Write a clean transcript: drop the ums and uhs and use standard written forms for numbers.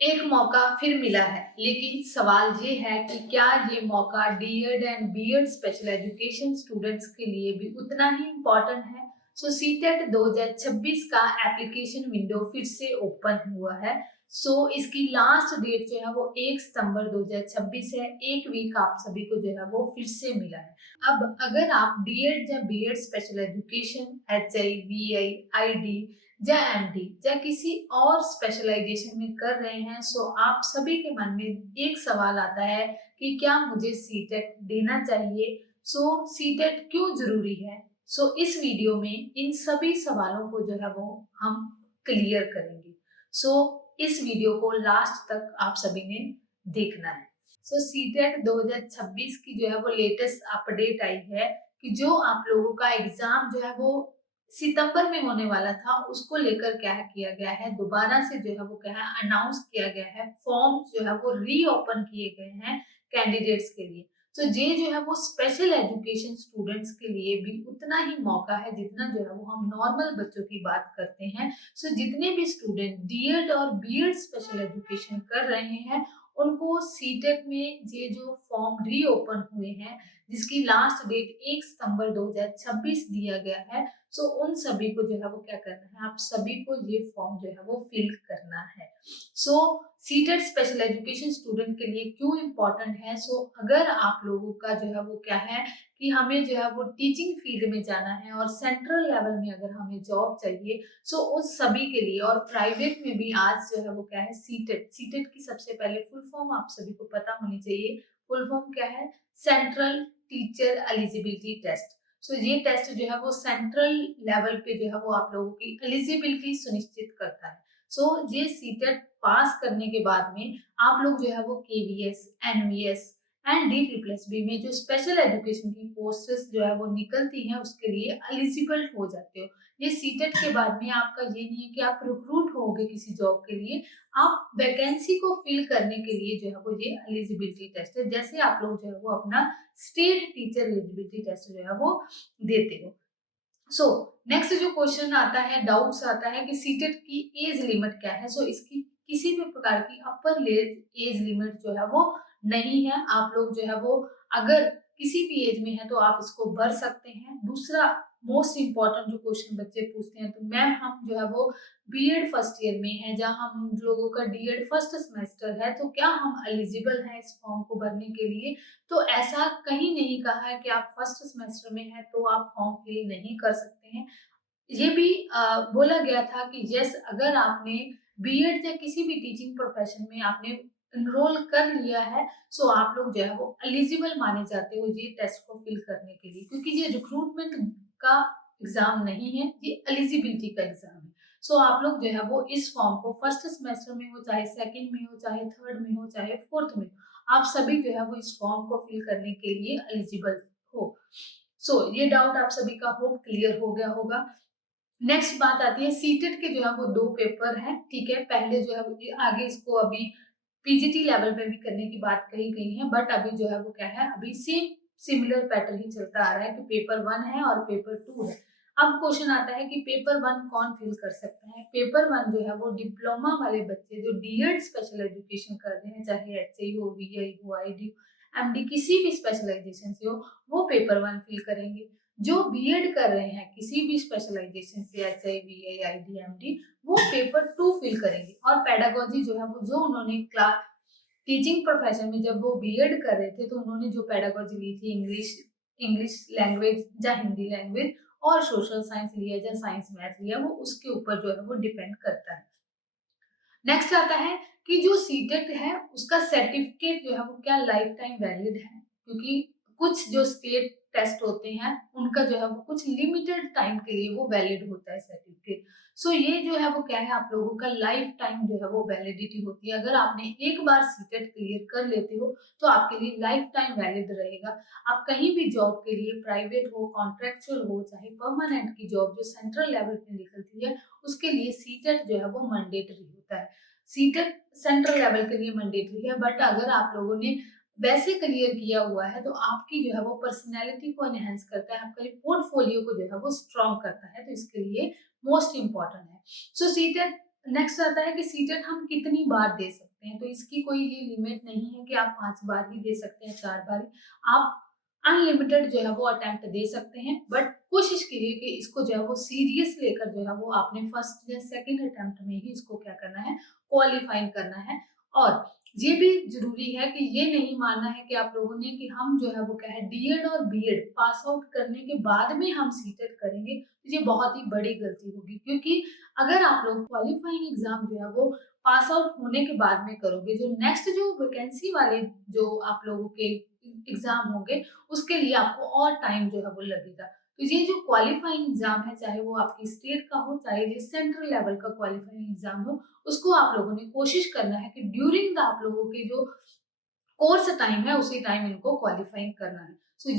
एक मौका फिर मिला है, लेकिन सवाल ये है कि क्या ये मौका DEd and BEd special education students के लिए भी उतना ही इम्पोर्टेंट है। सो सीटेट 2026 का एप्लीकेशन विंडो फिर से ओपन हुआ है। सो इसकी लास्ट डेट जो है वो 1 सितंबर 2026 है। एक वीक आप सभी को जो है वो फिर से मिला है। अब अगर आप डीएड या BEd special education, HI, VI, ID या एमडी या किसी और स्पेशलाइजेशन में कर रहे हैं, सो आप सभी के मन में एक सवाल आता है कि क्या मुझे सीटेट देना चाहिए। सो सीटेट क्यों जरूरी है। सो इस वीडियो में इन सभी सवालों को जो है वो हम क्लियर करेंगे। सो इस वीडियो को लास्ट तक आप सभी ने देखना है। सो सीटेट 2026 की जो है वो लेटेस्ट अपडेट आई है कि जो आप लोगों का एग्जाम जो है वो सितंबर में होने वाला था, उसको लेकर क्या है किया गया है, दोबारा से जो है वो क्या है अनाउंस किया गया है। फॉर्म जो है वो रीओपन किए गए हैं कैंडिडेट्स के लिए। तो ये जो है वो स्पेशल एजुकेशन स्टूडेंट्स के लिए भी उतना ही मौका है जितना जो है वो हम नॉर्मल बच्चों की बात करते हैं। सो जितने भी स्टूडेंट डीएड और बीएड स्पेशल एजुकेशन कर रहे हैं, उनको सीटेट में ये जो फॉर्म रीओपन हुए हैं, जिसकी लास्ट डेट 1 सितंबर 2026 दिया गया है, सो उन सभी को जो है वो क्या करना है, आप सभी को ये फॉर्म जो है वो फिल करना है। सो सीटेट स्पेशल एजुकेशन स्टूडेंट के लिए क्यों इम्पोर्टेंट है। सो अगर आप लोगों का जो है वो क्या है कि हमें जो है वो टीचिंग फील्ड में जाना है और सेंट्रल लेवल में अगर हमें जॉब चाहिए, सो उस सभी के लिए, और प्राइवेट में भी आज जो है वो क्या है सीटेट। सीटेट की सबसे पहले फुल फॉर्म आप सभी को पता होनी चाहिए। फुल फॉर्म क्या है? Central teacher eligibility test. So ये टेस्ट जो है वो सेंट्रल लेवल पे जो है वो आप लोगों की एलिजिबिलिटी सुनिश्चित करता है। सो ये सीटेट पास करने के बाद में आप लोग जो है वो KVS, NVS and D triple S B में जो स्पेशल एजुकेशन की पोस्ट्स जो है वो निकलती हैं, उसके लिए एलिजिबल हो जाते हो। ये सीटेट के बाद में आपका ये नहीं है कि आप रिक्रूट होगे किसी जॉब के लिए, आप वैकेंसी को फिल करने के लिए जो है वो ये एलिजिबिलिटी टेस्ट है, जैसे आप लोग जो है वो अपना स्टेट टीचर एलिजिबिलिटी टेस्ट जो है वो देते हो। सो नेक्स्ट जो क्वेश्चन आता है, डाउट्स आता है कि सीटेट की एज लिमिट क्या है। सो इसकी किसी भी प्रकार की अपर एज लिमिट जो है वो नहीं है। आप लोग जो है वो अगर किसी भी एज में है तो आप इसको भर सकते हैं। दूसरा मोस्ट इम्पोर्टेंट जो क्वेश्चन बच्चे पूछते हैं, तो मैम हम जो है वो बीएड फर्स्ट ईयर में है, जहां हम लोगों का डीएड फर्स्ट सेमेस्टर है, तो क्या हम एलिजिबल हैं इस फॉर्म को भरने के लिए। तो ऐसा कहीं नहीं कहा है कि आप फर्स्ट सेमेस्टर में हैं तो आप फॉर्म फिल नहीं कर सकते हैं। ये भी बोला गया था कि यस, अगर आपने बीएड या किसी भी टीचिंग प्रोफेशन में आपने एनरोल कर लिया है, सो आप लोग जो है वो एलिजिबल माने जाते हो ये टेस्ट को फिल करने के लिए, क्योंकि ये रिक्रूटमेंट का एग्जाम नहीं है, ये एलिजिबिलिटी का एग्जाम है। सो आप लोग जो है वो इस फॉर्म को फर्स्ट सेमेस्टर में हो, चाहे सेकंड में हो, चाहे थर्ड में हो, चाहे फोर्थ में हो, आप सभी जो है वो इस फॉर्म को फिल करने के लिए एलिजिबल हो। सो ये डाउट आप सभी का होप क्लियर हो गया होगा। नेक्स्ट बात आती है सीटेट के जो है वो 2 पेपर हैं, ठीक है। पहले जो है वो आगे इसको अभी पीजीटी लेवल पे भी करने की बात कही गई है, बट अभी जो है वो क्या है, अभी सेम सिमिलर पैटर्न ही चलता आ रहा है कि पेपर 1 है और पेपर 2 है। अब क्वेश्चन आता है कि पेपर 1 कौन फिल कर सकता है। पेपर 1 जो है वो डिप्लोमा वाले बच्चे जो डीएड स्पेशल एजुकेशन कर रहे हैं, चाहे एचआई हो, वीआई हो, आईडी, एमडी किसी भी स्पेशलाइजेशन से हो, वो पेपर 1 फिल करेंगे। जो बीएड कर रहे हैं किसी भी स्पेशलाइजेशन से, एचआई, वीआई, आईडी, एमडी, वो पेपर 2 फिल करेंगे। और पेडागोजी जो है वो जो उन्होंने क्लास टीचिंग प्रोफेशन में जब वो बीएड कर रहे थे, तो उन्होंने जो पेडागोजी ली थी, इंग्लिश इंग्लिश लैंग्वेज या हिंदी लैंग्वेज, और सोशल साइंस लिया या साइंस मैथ लिया, वो उसके ऊपर जो है वो डिपेंड करता है। नेक्स्ट आता है कि जो सीटेट है उसका सर्टिफिकेट जो है वो क्या लाइफ टाइम वैलिड है, क्योंकि कुछ जो स्टेट टेस्ट होते हैं उनका जो है वो कुछ लिमिटेड टाइम के लिए वो वैलिड होता है सर्टिफिकेट। सो ये जो है वो क्या है, आप लोगों का लाइफ टाइम जो है वो वैलिडिटी होती है। अगर आपने एक बार सीटेट क्लियर कर लेते हो तो आपके लिए लाइफ टाइम वैलिड रहेगा। आप कहीं भी जॉब के लिए, प्राइवेट हो, कॉन्ट्रेक्चुअल हो, चाहे परमानेंट की जॉब जो सेंट्रल लेवल पे निकलती है, उसके लिए सीटेट जो है वो मैंडेटरी होता है। सीटेट सेंट्रल लेवल के लिए मैंडेटरी है, बट अगर आप लोगों ने वैसे क्लियर किया हुआ है तो आपकी जो है वो पर्सनैलिटी को एनहेंस करता है, आपका पोर्टफोलियो को जो है वो स्ट्रॉन्ग करता है, तो इसके लिए मोस्ट इम्पॉर्टेंट है। सो सीटेट नेक्स्ट आता है कि सीटेट हम कितनी बार दे सकते हैं, तो इसकी कोई ये लिमिट नहीं है कि आप 5 बार ही दे सकते हैं, 4 बार ही। आप अनलिमिटेड जो है वो अटेम्प्ट दे सकते हैं, बट कोशिश कीजिए कि इसको जो है वो सीरियस लेकर जो है वो आपने फर्स्ट या सेकंड अटेम्प्ट में ही इसको क्या करना है, क्वालीफाई करना है। और ये भी ज़रूरी है कि ये नहीं मानना है कि आप लोगों ने कि हम जो है वो क्या है डीएड और बीएड पास आउट करने के बाद में हम सीटेट करेंगे, तो ये बहुत ही बड़ी गलती होगी, क्योंकि अगर आप लोग क्वालिफाइंग एग्जाम जो है वो पास आउट होने के बाद में करोगे, जो नेक्स्ट जो वैकेंसी वाले जो आप लोगों के एग्जाम होंगे, उसके लिए आपको और टाइम जो है वो लगेगा। तो ये जो क्वालिफाइंग एग्जाम है, चाहे वो आपकी स्टेट का हो, चाहे ये सेंट्रल लेवल का क्वालिफाइंग एग्जाम हो, उसको आप लोगों ने कोशिश करना है कि ड्यूरिंग द आप लोगों के जो कोर्स टाइम है, उसी टाइम इनको क्वालिफाइंग करना है। सो ये